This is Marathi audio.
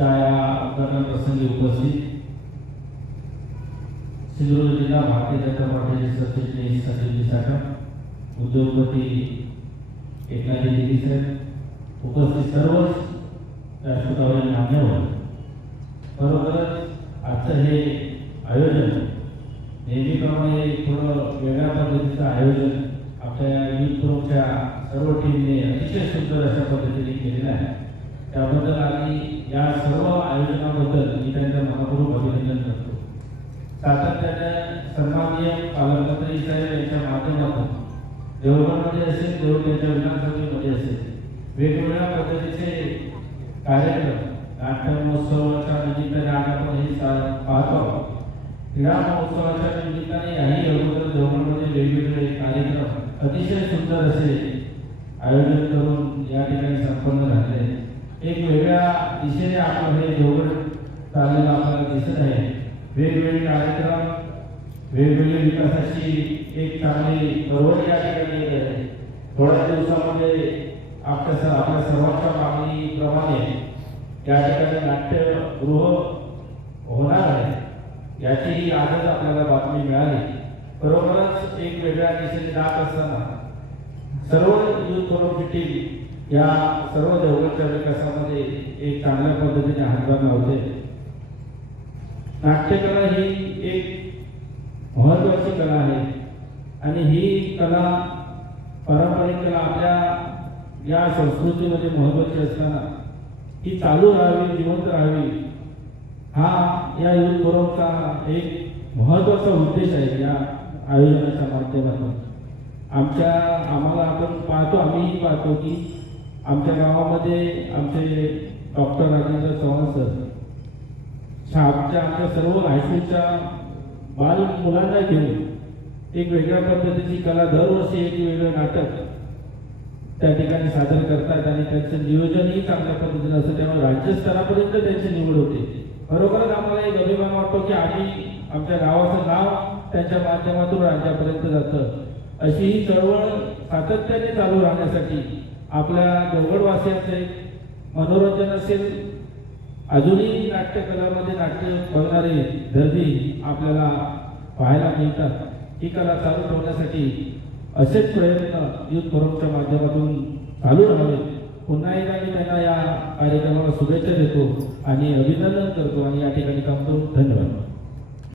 या उद्घाटन प्रसंगी उपस्थित सिंधुदुर्ग जिल्हा भारतीय जनता पार्टीचे सरचिटणीस सचिन साठम, उद्योगपती एकनाथ दिदी साहेब, उपस्थित सर्वच राष्ट्रपती मान्यवर, बरोबरच आजचं हे आयोजन नेहमीप्रमाणे थोडं वेगळ्या पद्धतीचं आयोजन आपल्या युथ फोरमच्या सर्व टीमने अतिशय सुंदर अशा पद्धतीने केलेलं आहे। त्याबद्दल आणि या सर्व आयोजनाबद्दल मी त्यांचं मनपूर्वक अभिनंदन करतो। सातत्याने सन्माननीय पालकमंत्री साहेब यांच्या माध्यमातून देवगडमध्ये असेल, देवगडच्या विधानसभेमध्ये असेल, वेगवेगळ्या पद्धतीचे कार्यक्रम नाट्य महोत्सवाच्या निमित्ताने आज आपण हे पाहतो। क्रीडा महोत्सवाच्या निमित्ताने याही अगोदर देवगडमध्ये वेगवेगळे कार्यक्रम अतिशय सुंदर असे आयोजन करून या ठिकाणी संपन्न झाले। एक वेगळ्या दिशेने आपण हे देवगड चाललेलं आपल्याला दिसत आहे। वेगवेगळे कार्यक्रम, वेगवेगळ्या विकासाची एक चांगली बरोबर या ठिकाणी येत आहे। थोड्या दिवसामध्ये आपल्या सर्वांच्या मागणीप्रमाणे या ठिकाणी नाट्यगृह होणार आहे, याचीही आजच आपल्याला बातमी मिळाली। बरोबरच एक वेगळ्या दिशेने जात असताना सर्व युथ फोरमची टीम या सर्व देवगडच्या विकासामध्ये एक चांगल्या पद्धतीने हातभार लावते। नाट्यकला ही एक महत्त्वाची कला आहे आणि ही कला, पारंपरिक कला आपल्या या संस्कृतीमध्ये महत्त्वाची असताना ही चालू राहावी, जिवंत राहावी, हा या युथ फोरमचा एक महत्त्वाचा उद्देश आहे। या आयोजनाच्या माध्यमातून आम्हाला आपण पाहतो, आम्हीही पाहतो की आमच्या गावामध्ये आमचे डॉक्टर राजेंद्र चव्हाण सर आमच्या सर्व हायस्कूलच्या बाल मुलांना घेऊन एक वेगळ्या पद्धतीची कला दरवर्षी एक वेगळं नाटक त्या ठिकाणी सादर करतात आणि त्यांचं नियोजनही चांगल्या पद्धतीने असतं। त्यामुळे राज्यस्तरापर्यंत त्यांची निवड होते। बरोबरच आम्हाला एक अभिमान वाटतो की आम्ही आमच्या गावाचं नाव त्यांच्या माध्यमातून राज्यापर्यंत जातं। अशी ही चळवळ सातत्याने चालू राहण्यासाठी आपल्या देवगडवासियांचे मनोरंजन असेल, अजूनही नाट्यकलामध्ये नाट्य बघणारे दर्दी आपल्याला पाहायला मिळतात। ही कला चालू ठेवण्यासाठी असेच प्रयत्न युथ फोरमच्या माध्यमातून चालू राहावेत। पुन्हा एकदा मी त्यांना या कार्यक्रमाला शुभेच्छा देतो आणि अभिनंदन करतो आणि या ठिकाणी थांबतो। धन्यवाद।